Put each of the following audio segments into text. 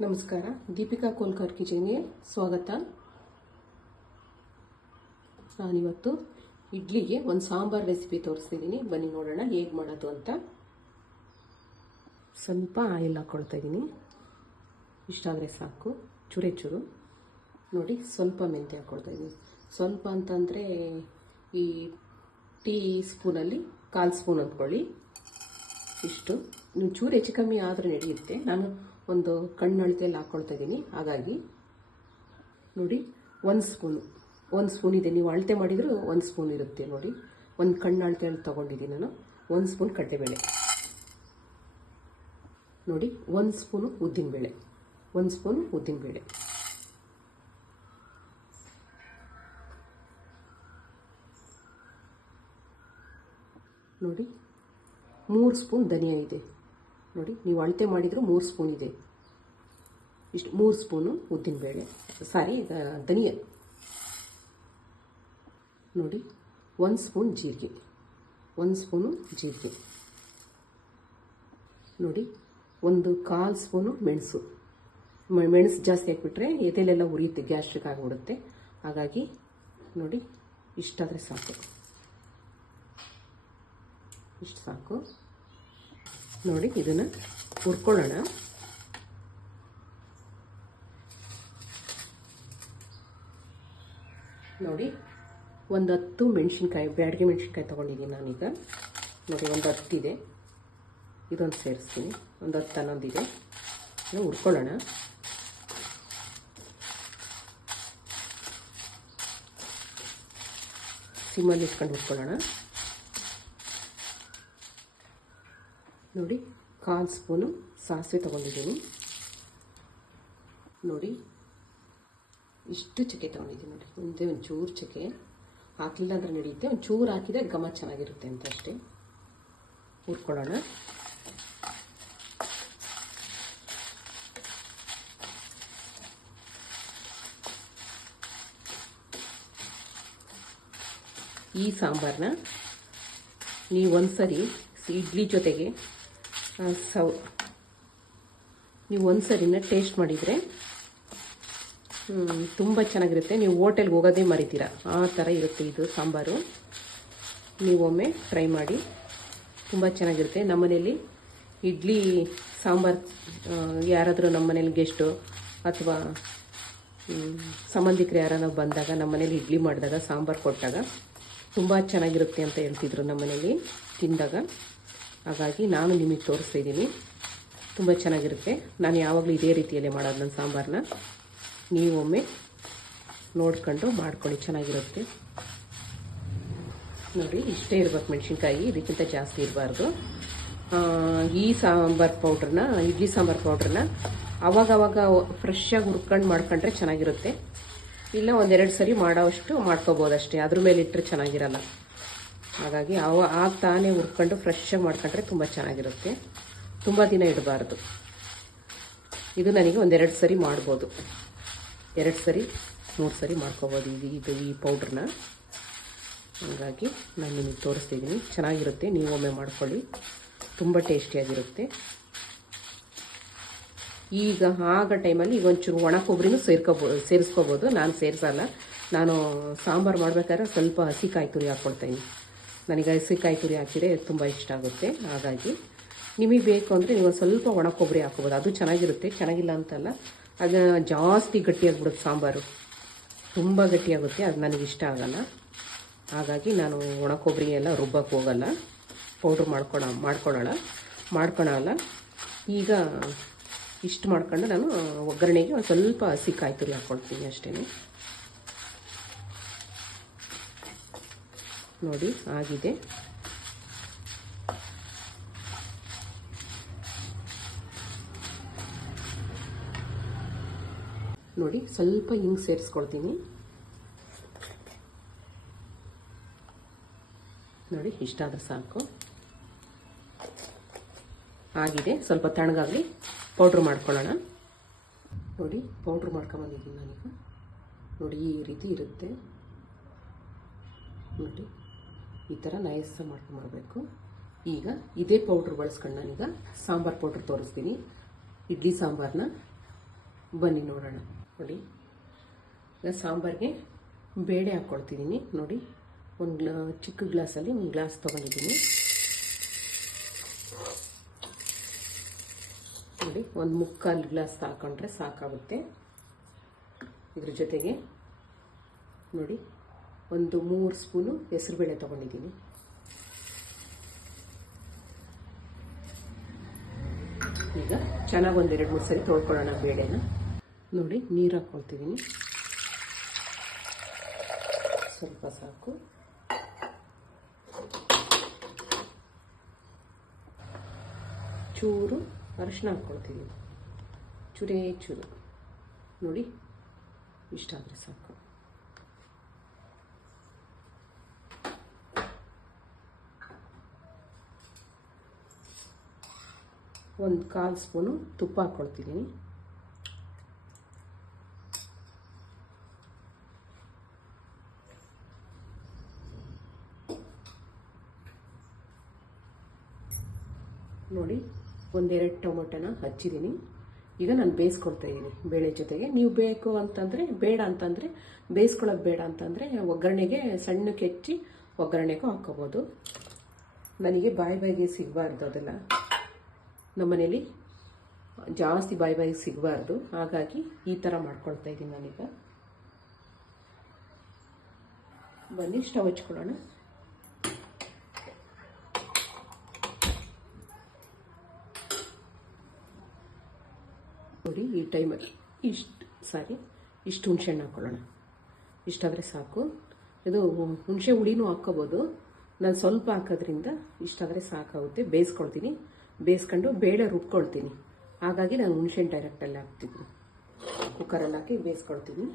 ನಮಸ್ಕಾರ, ದೀಪಿಕಾ ಕೋಲ್ಕರ್ ಕಿಚನ್ಗೆ ಸ್ವಾಗತ. ನಾನಿವತ್ತು ಇಡ್ಲಿಗೆ ಒಂದು ಸಾಂಬಾರ್ ರೆಸಿಪಿ ತೋರಿಸ್ತಿದ್ದೀನಿ. ಬನ್ನಿ ನೋಡೋಣ ಹೇಗೆ ಮಾಡೋದು ಅಂತ. ಸ್ವಲ್ಪ ಆಯಿಲ್ ಹಾಕ್ಕೊಳ್ತಾ ಇದ್ದೀನಿ, ಇಷ್ಟಾದರೆ ಸಾಕು. ಚೂರು ನೋಡಿ, ಸ್ವಲ್ಪ ಮೆಂತ್ಯ ಹಾಕ್ಕೊಳ್ತಾ ಇದ್ದೀನಿ. ಸ್ವಲ್ಪ ಅಂತಂದರೆ ಈ ಟೀ ಸ್ಪೂನಲ್ಲಿ 1/4 ಸ್ಪೂನ್ ಅಂದ್ಕೊಳ್ಳಿ. ಇಷ್ಟು ನೀವು ಚೂರು ಹೆಚ್ಚು ಕಮ್ಮಿ ಆದರೆ ನಡೆಯುತ್ತೆ. ನಾನು ಒಂದು ಕಣ್ಣಳತೆಯಲ್ಲಿ ಹಾಕ್ಕೊಳ್ತಾ ಇದ್ದೀನಿ. ಹಾಗಾಗಿ ನೋಡಿ, 1 ಸ್ಪೂನ್ ಇದೆ. ನೀವು ಅಳತೆ ಮಾಡಿದರೂ 1 ಸ್ಪೂನ್ ಇರುತ್ತೆ ನೋಡಿ. ಒಂದು ಕಣ್ಣಳತೆಯಲ್ಲಿ ತೊಗೊಂಡಿದ್ದೀನಿ ನಾನು. 1 ಸ್ಪೂನ್ ಕಡಲೆಬೇಳೆ ನೋಡಿ, 1 ಸ್ಪೂನು ಉದ್ದಿನಬೇಳೆ, 1 ಸ್ಪೂನು ಉದ್ದಿನಬೇಳೆ. ನೋಡಿ, 3 ಸ್ಪೂನ್ ಧನಿಯಾ ಇದೆ ನೋಡಿ. ನೀವು ಅಳತೆ ಮಾಡಿದರೂ 3 ಸ್ಪೂನ್ ಇದೆ. ಇಷ್ಟು 3 ಸ್ಪೂನು ಉದ್ದಿನಬೇಳೆ, ಧನಿಯಾ ನೋಡಿ. 1 ಸ್ಪೂನ್ ಜೀರಿಗೆ, 1 ಸ್ಪೂನು ಜೀರಿಗೆ ನೋಡಿ. 1/4 ಸ್ಪೂನು ಮೆಣಸು ಜಾಸ್ತಿ ಹಾಕ್ಬಿಟ್ರೆ ಎದೆಲೆಲ್ಲ ಉರಿಯುತ್ತೆ, ಗ್ಯಾಸ್ಟ್ರಿಕ್ ಆಗಿಬಿಡುತ್ತೆ. ಹಾಗಾಗಿ ನೋಡಿ, ಇಷ್ಟಾದರೆ ಸಾಕು, ಇಷ್ಟು ಸಾಕು ನೋಡಿ. ಇದನ್ನು ಹುರ್ಕೊಳ್ಳೋಣ. ನೋಡಿ, ಒಂದು 10 ಮೆಣಸಿನ್ಕಾಯಿ, ಬ್ಯಾಡಗೆ ಮೆಣಸಿನ್ಕಾಯಿ ತೊಗೊಂಡಿದ್ದೀನಿ ನಾನೀಗ ನೋಡಿ. ಒಂದು 10 ಇದೆ, ಇದೊಂದು ಸೇರಿಸ್ತೀನಿ. ಒಂದು 10 ಅನ್ನೋದಿದೆ. ಹುರ್ಕೊಳ್ಳೋಣ. ಸಿಮ್ಮಲ್ಲಿ ಇಟ್ಕೊಂಡು ಹುರ್ಕೊಳ್ಳೋಣ. ನೋಡಿ, 1/4 ಸ್ಪೂನು ಸಾಸಿವೆ ತೊಗೊಂಡಿದ್ದೀನಿ ನೋಡಿ. ಇಷ್ಟು ಚಕ್ಕೆ ತೊಗೊಂಡಿದ್ದೀನಿ ನೋಡಿ. ಒಂಚೂರು ಚಕ್ಕೆ ಹಾಕಲಿಲ್ಲ ಅಂದರೆ ನಡೆಯುತ್ತೆ, ಒಂಚೂರು ಹಾಕಿದರೆ ಘಮ ಚೆನ್ನಾಗಿರುತ್ತೆ ಅಂತ ಅಷ್ಟೇ. ಹುರ್ಕೊಳ್ಳೋಣ. ಈ ಸಾಂಬಾರನ್ನ ನೀವು ಒಂದ್ಸರಿ ಇಡ್ಲಿ ಜೊತೆಗೆ ನೀವು ಒಂದ್ಸರಿನ ಟೇಸ್ಟ್ ಮಾಡಿದರೆ ತುಂಬ ಚೆನ್ನಾಗಿರುತ್ತೆ. ನೀವು ಹೋಟೆಲ್ಗೆ ಹೋಗೋದೇ ಮರಿತೀರ, ಆ ಥರ ಇರುತ್ತೆ ಇದು ಸಾಂಬಾರು. ನೀವೊಮ್ಮೆ ಟ್ರೈ ಮಾಡಿ, ತುಂಬ ಚೆನ್ನಾಗಿರುತ್ತೆ. ನಮ್ಮನೇಲಿ ಇಡ್ಲಿ ಸಾಂಬಾರು ಯಾರಾದರೂ ನಮ್ಮನೇಲಿ ಗೆಸ್ಟು ಅಥವಾ ಸಂಬಂಧಿಕರು ಯಾರಾದ್ರೂ ಬಂದಾಗ ನಮ್ಮನೇಲಿ ಇಡ್ಲಿ ಮಾಡಿದಾಗ ಸಾಂಬಾರು ಕೊಟ್ಟಾಗ ತುಂಬ ಚೆನ್ನಾಗಿರುತ್ತೆ ಅಂತ ಹೇಳ್ತಿದ್ರು ನಮ್ಮನೇಲಿ ತಿಂದಾಗ. ಹಾಗಾಗಿ ನಾನು ನಿಮಗೆ ತೋರಿಸ್ತಾ ಇದ್ದೀನಿ. ತುಂಬ ಚೆನ್ನಾಗಿರುತ್ತೆ. ನಾನು ಯಾವಾಗಲೂ ಇದೇ ರೀತಿಯಲ್ಲೇ ಮಾಡೋದು ನನ್ನ ಸಾಂಬಾರನ್ನ. ನೀವೊಮ್ಮೆ ನೋಡ್ಕೊಂಡು ಮಾಡ್ಕೊಳ್ಳಿ, ಚೆನ್ನಾಗಿರುತ್ತೆ ನೋಡಿ. ಇಷ್ಟೇ ಇರ್ಬೇಕು ಮೆಣಸಿನ್ಕಾಯಿ, ಇದಕ್ಕಿಂತ ಜಾಸ್ತಿ ಇರಬಾರ್ದು. ಈ ಸಾಂಬಾರು ಪೌಡ್ರನ್ನ, ಇಡ್ಲಿ ಸಾಂಬಾರು ಪೌಡ್ರನ್ನ ಅವಾಗವಾಗ ಫ್ರೆಶ್ಶಾಗಿ ಹುರ್ಕೊಂಡು ಮಾಡ್ಕೊಂಡ್ರೆ ಚೆನ್ನಾಗಿರುತ್ತೆ. ಇಲ್ಲ 1-2 ಸರಿ ಮಾಡೋವಷ್ಟು ಮಾಡ್ಕೋಬೋದಷ್ಟೇ, ಅದ್ರ ಮೇಲೆ ಇಟ್ಟರೆ ಚೆನ್ನಾಗಿರಲ್ಲ. ಹಾಗಾಗಿ ತಾನೇ ಹುರ್ಕೊಂಡು ಫ್ರೆಶ್ಶಾಗಿ ಮಾಡ್ಕೊಂಡ್ರೆ ತುಂಬ ಚೆನ್ನಾಗಿರುತ್ತೆ. ತುಂಬ ದಿನ ಇಡಬಾರ್ದು. ಇದು ನನಗೆ 1-2 ಸರಿ ಮಾಡ್ಬೋದು, 2 ಸರಿ 3 ಸರಿ ಮಾಡ್ಕೋಬೋದು ಈ ಪೌಡ್ರನ್ನ. ಹಾಗಾಗಿ ನಾನು ನಿಮಗೆ ತೋರಿಸ್ತಿದ್ದೀನಿ. ಚೆನ್ನಾಗಿರುತ್ತೆ, ನೀವೊಮ್ಮೆ ಮಾಡ್ಕೊಳ್ಳಿ, ತುಂಬ ಟೇಸ್ಟಿಯಾಗಿರುತ್ತೆ. ಈಗ ಆಗ ಟೈಮಲ್ಲಿ ಈಗ ಒಂಚೂರು ಒಣ ಕೊಬ್ಬರಿನೂ ಸೇರಿಸ್ಕೋಬೋದು. ನಾನು ಸೇರಿಸಲ್ಲ. ನಾನು ಸಾಂಬಾರು ಮಾಡಬೇಕಾದ್ರೆ ಸ್ವಲ್ಪ ಹಸಿಕಾಯಿ ತುರಿ ಹಾಕ್ಕೊಳ್ತೀನಿ. ನನಗೆ ಹಸಿಕಾಯಿ ತುರಿ ಹಾಕಿದರೆ ತುಂಬ ಇಷ್ಟ ಆಗುತ್ತೆ. ಹಾಗಾಗಿ ನಿಮಗೆ ಬೇಕು ಅಂದರೆ ನೀವು ಸ್ವಲ್ಪ ಒಣ ಕೊಬ್ಬರಿ ಹಾಕ್ಕೋಬೋದು, ಅದು ಚೆನ್ನಾಗಿರುತ್ತೆ. ಚೆನ್ನಾಗಿಲ್ಲ ಅಂತಲ್ಲ, ಅದು ಜಾಸ್ತಿ ಗಟ್ಟಿಯಾಗ್ಬಿಡುತ್ತೆ ಸಾಂಬಾರು, ತುಂಬ ಗಟ್ಟಿಯಾಗುತ್ತೆ, ಅದು ನನಗೆ ಇಷ್ಟ ಆಗಲ್ಲ. ಹಾಗಾಗಿ ನಾನು ಒಣ ಕೊಬ್ಬರಿ ಎಲ್ಲ ರುಬ್ಬಕ್ಕೆ ಹೋಗಲ್ಲ, ಪೌಡ್ರ್ ಮಾಡ್ಕೊಳ್ಳಲ್ಲ. ಈಗ ಇಷ್ಟು ಮಾಡ್ಕೊಂಡು ನಾನು ಒಗ್ಗರಣೆಗೆ ಒಂದು ಸ್ವಲ್ಪ ಹಸಿಕಾಯಿ ತುರಿ ಹಾಕ್ಕೊಳ್ತೀನಿ ಅಷ್ಟೇ ನೋಡಿ. ಆಗಿದೆ ನೋಡಿ. ಸ್ವಲ್ಪ ಹಿಂಗೆ ಸೇರಿಸ್ಕೊಳ್ತೀನಿ ನೋಡಿ. ಇಷ್ಟಾದ್ರೆ ಸಾಕು. ಆಗಿದೆ, ಸ್ವಲ್ಪ ತಣ್ಣಗಾಗಲಿ, ಪೌಡ್ರ್ ಮಾಡ್ಕೊಳ್ಳೋಣ ನೋಡಿ. ಪೌಡ್ರ್ ಮಾಡ್ಕೊಂಬಂದಿದ್ದೀನಿ ನಾನೀಗ ನೋಡಿ. ಈ ರೀತಿ ಇರುತ್ತೆ ನೋಡಿ. ಈ ಥರ ನೈಸ್ ಮಾಡ್ಕೊಂಬರ್ಬೇಕು. ಈಗ ಇದೇ ಪೌಡ್ರ್ ಬಳಸ್ಕೊಂಡು ನಾನೀಗ ಸಾಂಬಾರು ಪೌಡ್ರ್ ತೋರಿಸ್ತೀನಿ. ಇಡ್ಲಿ ಸಾಂಬಾರನ್ನ ಬನ್ನಿ ನೋಡೋಣ. ನೋಡಿ, ಈಗ ಸಾಂಬಾರಿಗೆ ಬೇಳೆ ಹಾಕ್ಕೊಳ್ತಿದ್ದೀನಿ. ನೋಡಿ, ಒಂದು ಚಿಕ್ಕ ಗ್ಲಾಸಲ್ಲಿ ಒಂದು ಗ್ಲಾಸ್ ತೊಗೊಂಡಿದ್ದೀನಿ. ನೋಡಿ, ಒಂದು ಮುಕ್ಕಾಲು ಗ್ಲಾಸ್ ಹಾಕೊಂಡ್ರೆ ಸಾಕಾಗುತ್ತೆ. ಇದ್ರ ಜೊತೆಗೆ ನೋಡಿ, ಒಂದು 3 ಸ್ಪೂನು ಹೆಸರುಬೇಳೆ ತೊಗೊಂಡಿದ್ದೀನಿ. ಈಗ ಚೆನ್ನಾಗಿ ಒಂದು 2-3 ಸರಿ ತೊಳ್ಕೊಳ್ಳೋಣ ಬೇಳೆನ. ನೋಡಿ, ನೀರು ಹಾಕ್ಕೊಳ್ತಿದ್ದೀನಿ. ಸ್ವಲ್ಪ ಸಾಕು. ಚೂರು ಅರಿಶಿನ ಹಾಕ್ಕೊಳ್ತೀನಿ, ಚೂರು. ನೋಡಿ, ಇಷ್ಟಾದರೆ ಸಾಕು. ಒಂದು 1/4 ಸ್ಪೂನು ತುಪ್ಪ ಹಾಕ್ಕೊಳ್ತಿದ್ದೀನಿ. ನೋಡಿ, 1-2 ಟೊಮೊಟೊನ ಹಚ್ಚಿದ್ದೀನಿ. ಈಗ ನಾನು ಬೇಯಿಸ್ಕೊಳ್ತಾ ಇದ್ದೀನಿ ಬೇಳೆ ಜೊತೆಗೆ. ನೀವು ಬೇಕು ಅಂತಂದರೆ, ಬೇಡ ಅಂತಂದರೆ, ಬೇಯಿಸ್ಕೊಳ್ಳೋದು ಬೇಡ ಅಂತಂದರೆ ಒಗ್ಗರಣೆಗೆ ಸಣ್ಣಕ್ಕೆ ಹೆಚ್ಚಿ ಒಗ್ಗರಣೆಗೂ ಹಾಕ್ಕೋಬೋದು. ನನಗೆ ಬಾಯಿಗೆ ಸಿಗಬಾರ್ದು, ಅದೆಲ್ಲ ನಮ್ಮನೇಲಿ ಜಾಸ್ತಿ ಬಾಯಿಗೆ ಸಿಗಬಾರ್ದು. ಹಾಗಾಗಿ ಈ ಥರ ಮಾಡ್ಕೊಳ್ತಾ ಇದ್ದೀನಿ ನಾನೀಗ. ಬನ್ನಿ ಸ್ಟವ್ ಹಚ್ಕೊಳ್ಳೋಣ. ನೋಡಿ, ಈ ಟೈಮಲ್ಲಿ ಇಷ್ಟು ಹುಣಸೆಹಣ್ಣು ಹಾಕ್ಕೊಳ್ಳೋಣ. ಇಷ್ಟಾದರೆ ಸಾಕು. ಇದು ಹುಣಸೆ ಹುಳಿನೂ ಹಾಕ್ಕೋಬೋದು. ನಾನು ಸ್ವಲ್ಪ ಹಾಕೋದ್ರಿಂದ ಇಷ್ಟಾದರೆ ಸಾಕಾಗುತ್ತೆ. ಬೇಯಿಸ್ಕೊಳ್ತೀನಿ. ಬೇಯಿಸ್ಕೊಂಡು ಬೇಳೆ ರುಬ್ಕೊಳ್ತೀನಿ. ಹಾಗಾಗಿ ನಾನು ಹುಣಸೆಹಣ್ಣು ಡೈರೆಕ್ಟಲ್ಲಿ ಹಾಕ್ತಿದ್ದೀನಿ. ಕುಕ್ಕರಲ್ಲಿ ಹಾಕಿ ಬೇಯಿಸ್ಕೊಳ್ತೀನಿ.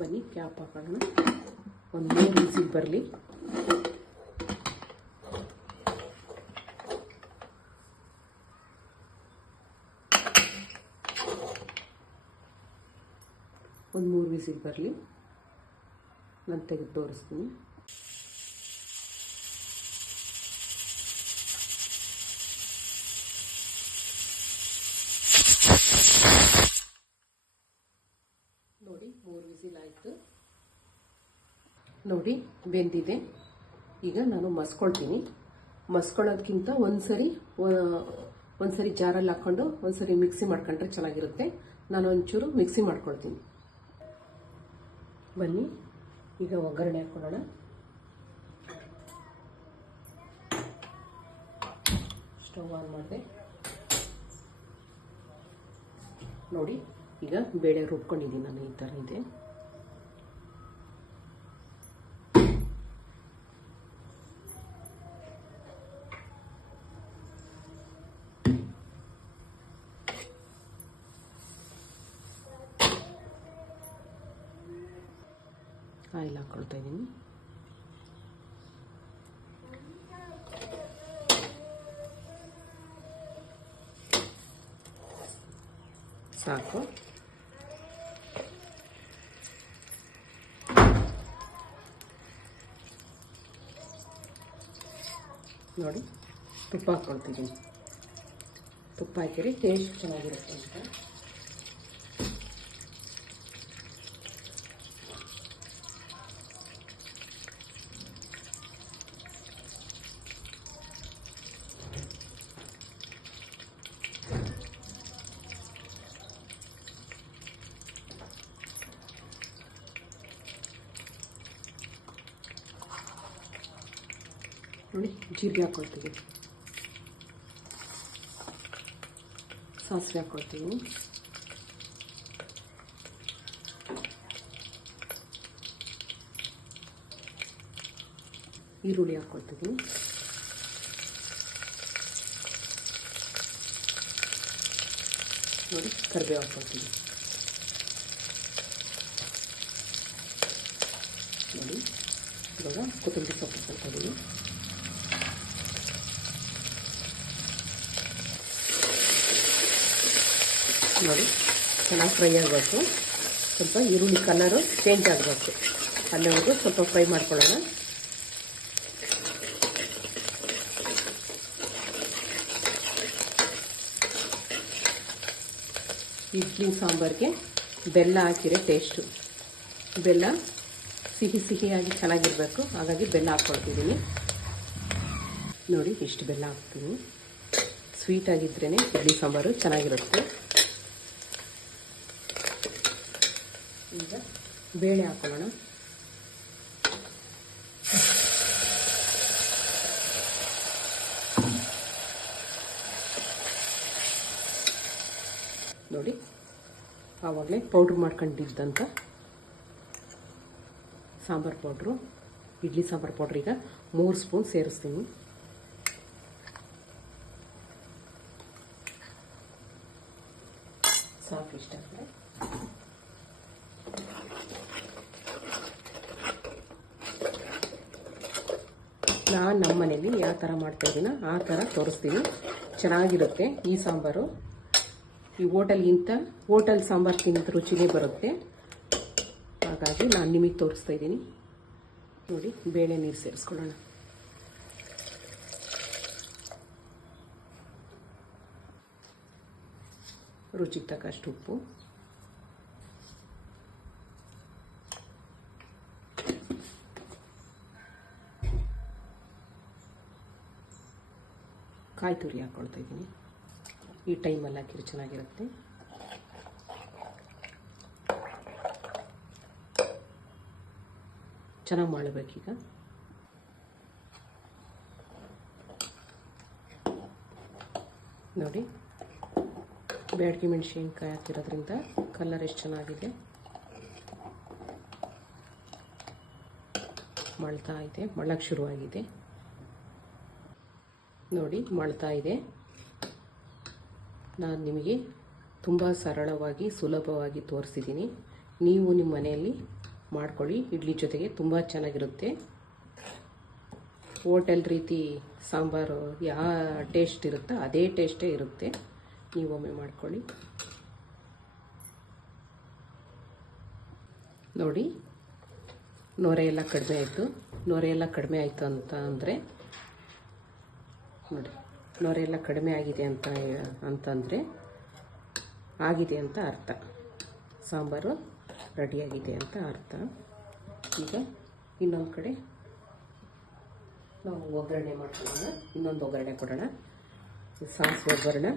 ಬನ್ನಿ ಕ್ಯಾಪ್ ಹಾಕೋಣ. ಒಂದು 3 ವಿಸಿಲ್ ಬರಲಿ. ಒಂದು 3 ವಿಸಿಲ್ ಬರಲಿ. ನಾನು ತೆಗೆದು ತೋರಿಸ್ತೀನಿ. ನೋಡಿ, 3 ವಿಸಿಲ್ ಆಯಿತು. ನೋಡಿ, ಬೆಂದಿದೆ. ಈಗ ನಾನು ಮಸ್ಕೊಳ್ತೀನಿ. ಮಸ್ಕೊಳ್ಳೋದಕ್ಕಿಂತ ಒಂದ್ಸರಿ ಜಾರಲ್ಲಿ ಹಾಕ್ಕೊಂಡು ಒಂದ್ಸರಿ ಮಿಕ್ಸಿ ಮಾಡ್ಕೊಂಡ್ರೆ ಚೆನ್ನಾಗಿರುತ್ತೆ. ನಾನು ಒಂಚೂರು ಮಿಕ್ಸಿ ಮಾಡ್ಕೊಳ್ತೀನಿ. ಬನ್ನಿ, ಈಗ ಒಗ್ಗರಣೆ ಹಾಕ್ಕೊಳ್ಳೋಣ. ಸ್ಟವ್ ಆನ್ ಮಾಡಿದೆ. ನೋಡಿ, ಈಗ ಬೇಳೆ ರುಬ್ಕೊಂಡಿದ್ದೀನಿ ನಾನು. ಈ ಥರ ಇದೆ. ಆಯಿಲ್ ಹಾಕ್ಕೊಳ್ತಾ ಇದ್ದೀನಿ. ಸಾಕು. ನೋಡಿ, ತುಪ್ಪ ಹಾಕ್ಕೊಳ್ತಿದ್ದೀನಿ. ತುಪ್ಪ ಹಾಕಿರಿ ಟೇಸ್ಟ್ ಚೆನ್ನಾಗಿರುತ್ತೆ ಅಂತ. ನೋಡಿ, ಜೀರಿಗೆ ಹಾಕ್ಕೊಳ್ತೀವಿ, ಸಾಸಿವೆ ಹಾಕ್ಕೊಳ್ತೀವಿ, ಈರುಳ್ಳಿ ಹಾಕ್ಕೊಳ್ತೀವಿ, ನೋಡಿ ಕರಿಬೇವು ಹಾಕ್ಕೊಳ್ತೀವಿ, ನೋಡಿ ಇವಾಗ ಕೊತ್ತಂಬರಿ ಸೊಪ್ಪು ಹಾಕ್ಕೊಳ್ತೀವಿ, ನೋಡಿ ಚೆನ್ನಾಗಿ ಫ್ರೈ ಆಗಬೇಕು. ಸ್ವಲ್ಪ ಈರುಳ್ಳಿ ಕಲರು ಚೇಂಜ್ ಆಗಬೇಕು, ಅಲ್ಲಿವರೆಗೂ ಸ್ವಲ್ಪ ಫ್ರೈ ಮಾಡ್ಕೊಳ್ಳೋಣ. ಇಡ್ಲಿ ಸಾಂಬಾರಿಗೆ ಬೆಲ್ಲ ಹಾಕಿರೋ ಟೇಸ್ಟು. ಬೆಲ್ಲ ಸಿಹಿಯಾಗಿ ಚೆನ್ನಾಗಿರಬೇಕು, ಹಾಗಾಗಿ ಬೆಲ್ಲ ಹಾಕ್ಕೊಳ್ತಿದ್ದೀನಿ. ನೋಡಿ ಇಷ್ಟು ಬೆಲ್ಲ ಹಾಕ್ತೀನಿ. ಸ್ವೀಟಾಗಿದ್ರೇ ಇಡ್ಲಿ ಸಾಂಬಾರು ಚೆನ್ನಾಗಿರುತ್ತೆ. ಈಗ ಬೇಳೆ ಹಾಕೊಳ್ಳೋಣ. ನೋಡಿ ಆವಾಗಲೇ ಪೌಡ್ರ್ ಮಾಡ್ಕೊಂಡಿದ್ದಂಥ ಸಾಂಬಾರು ಪೌಡ್ರು, ಇಡ್ಲಿ ಸಾಂಬಾರು ಪೌಡ್ರ್ ಈಗ 3 ಸ್ಪೂನ್ ಸೇರಿಸ್ತೀನಿ. ಸಾಕು ಇಷ್ಟ. ನಾನು ನಮ್ಮ ಮನೇಲಿ ಯಾವ ಥರ ಮಾಡ್ತಾಯಿದ್ದೀನೋ ಆ ಥರ ತೋರಿಸ್ತೀನಿ. ಚೆನ್ನಾಗಿರುತ್ತೆ ಈ ಸಾಂಬಾರು. ಈ ಹೋಟೆಲ್ ಸಾಂಬಾರ್ಗಿಂತ ರುಚಿನೇ ಬರುತ್ತೆ. ಹಾಗಾಗಿ ನಾನು ನಿಮಗೆ ತೋರಿಸ್ತಾ ಇದ್ದೀನಿ. ನೋಡಿ ಬೇಳೆ ನೀರು ಸೇರಿಸ್ಕೊಳ್ಳೋಣ. ರುಚಿಗೆ ತಕ್ಕಷ್ಟು ಉಪ್ಪು, ಕಾಯಿ ತುರಿ ಹಾಕ್ಕೊಳ್ತಾ ಇದ್ದೀನಿ. ಈ ಟೈಮಲ್ಲಿ ಹಾಕಿದ್ರೆ ಚೆನ್ನಾಗಿರುತ್ತೆ. ಚೆನ್ನಾಗಿ ಮಾಡಬೇಕೀಗ. ನೋಡಿ ಬ್ಯಾಡಗಿ ಮೆಣಸಿನ್ಕಾಯಿ ಹಾಕಿರೋದ್ರಿಂದ ಕಲರ್ ಎಷ್ಟು ಚೆನ್ನಾಗಿದೆ. ಮಳ್ತಾ ಇದೆ, ಮಳ್ಳಕ್ಕೆ ಶುರುವಾಗಿದೆ. ನೋಡಿ ಮಳ್ತಾ ಇದೆ. ನಾನು ನಿಮಗೆ ತುಂಬ ಸರಳವಾಗಿ ಸುಲಭವಾಗಿ ತೋರಿಸಿದ್ದೀನಿ. ನೀವು ನಿಮ್ಮ ಮನೆಯಲ್ಲಿ ಮಾಡ್ಕೊಳ್ಳಿ, ಇಡ್ಲಿ ಜೊತೆಗೆ ತುಂಬ ಚೆನ್ನಾಗಿರುತ್ತೆ. ಹೋಟೆಲ್ ರೀತಿ ಸಾಂಬಾರು ಯಾವ ಟೇಸ್ಟ್ ಇರುತ್ತೋ ಅದೇ ಟೇಸ್ಟೇ ಇರುತ್ತೆ. ನೀವೊಮ್ಮೆ ಮಾಡ್ಕೊಳ್ಳಿ. ನೋಡಿ ನೊರೆ ಎಲ್ಲ ಕಡಿಮೆ ಆಯಿತು ಅಂತ ಅಂದರೆ ನೋಡಿ ನೊರೆ ಎಲ್ಲ ಕಡಿಮೆ ಆಗಿದೆ ಅಂತಂದರೆ ಆಗಿದೆ ಅಂತ ಅರ್ಥ. ಸಾಂಬಾರು ರೆಡಿಯಾಗಿದೆ ಅಂತ ಅರ್ಥ. ಈಗ ಇನ್ನೊಂದು ಕಡೆ ನಾವು ಒಗ್ಗರಣೆ ಮಾಡ್ಕೊಳ್ಳೋಣ. ಇನ್ನೊಂದು ಒಗ್ಗರಣೆ ಕೊಡೋಣ. ಸಾಸಿವೆ ಒಗ್ಗರಣೆ,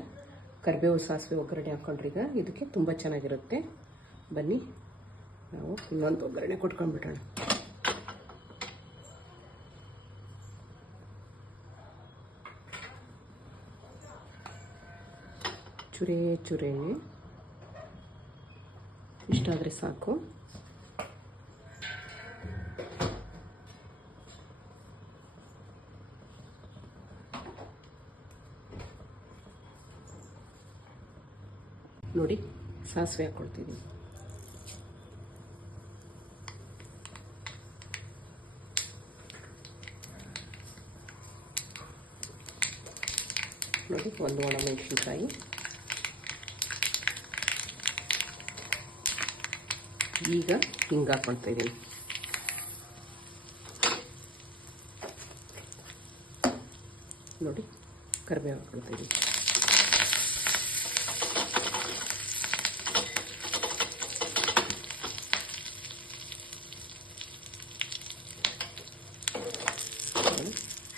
ಕರಿಬೇವು ಸಾಸಿವೆ ಒಗ್ಗರಣೆ ಹಾಕ್ಕೊಂಡ್ರೆ ಈಗ ಇದಕ್ಕೆ ತುಂಬ ಚೆನ್ನಾಗಿರುತ್ತೆ. ಬನ್ನಿ ನಾವು ಇನ್ನೊಂದು ಒಗ್ಗರಣೆ ಕೊಟ್ಕೊಂಡ್ಬಿಡೋಣ. ಚುರೆ ಇಷ್ಟಾದರೆ ಸಾಕು. ನೋಡಿ ಸಾಸಿವೆ ಹಾಕ್ಕೊಳ್ತಿದ್ದೀನಿ. ನೋಡಿ ಒಂದು ಒಣಮೆಣಸಿನಕಾಯಿ, ಈಗ ಹಿಂಗೆ ಹಾಕ್ಕೊಳ್ತಾ ಇದ್ದೀನಿ. ನೋಡಿ ಕರಿಬೇವು ಹಾಕ್ಕೊಳ್ತಾ ಇದ್ದೀನಿ.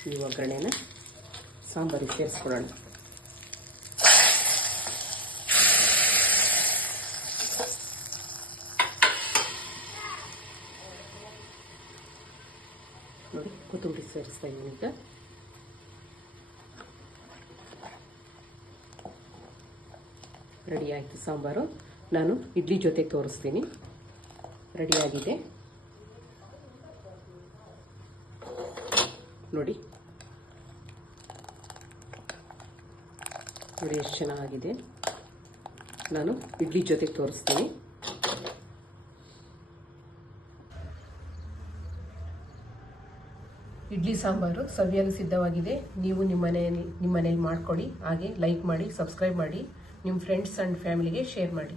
ಈ ಒಗ್ಗರಣೆನ ಸಾಂಬಾರಿಗೆ ಸೇರಿಸ್ಕೊಳ್ಳೋಣ. ನೋಡಿ ಕೊತ್ತಂಬರಿ ಸೇರಿಸ್ತಾ ಇದ್ದೀನಿ. ಈಗ ರೆಡಿ ಆಯಿತು ಸಾಂಬಾರು. ನಾನು ಇಡ್ಲಿ ಜೊತೆ ತೋರಿಸ್ತೀನಿ. ರೆಡಿಯಾಗಿದೆ ನೋಡಿ. ನೋಡಿ ಎಷ್ಟು ಚೆನ್ನಾಗಿದೆ. ನಾನು ಇಡ್ಲಿ ಜೊತೆ ತೋರಿಸ್ತೀನಿ. ಇಡ್ಲಿ ಸಾಂಬಾರು ಸವಿಯಲು ಸಿದ್ಧವಾಗಿದೆ. ನೀವು ನಿಮ್ಮ ಮನೆಯಲ್ಲಿ ಮಾಡ್ಕೊಳ್ಳಿ. ಹಾಗೆ ಲೈಕ್ ಮಾಡಿ, ಸಬ್ಸ್ಕ್ರೈಬ್ ಮಾಡಿ, ನಿಮ್ಮ ಫ್ರೆಂಡ್ಸ್ ಆ್ಯಂಡ್ ಫ್ಯಾಮಿಲಿಗೆ ಶೇರ್ ಮಾಡಿ.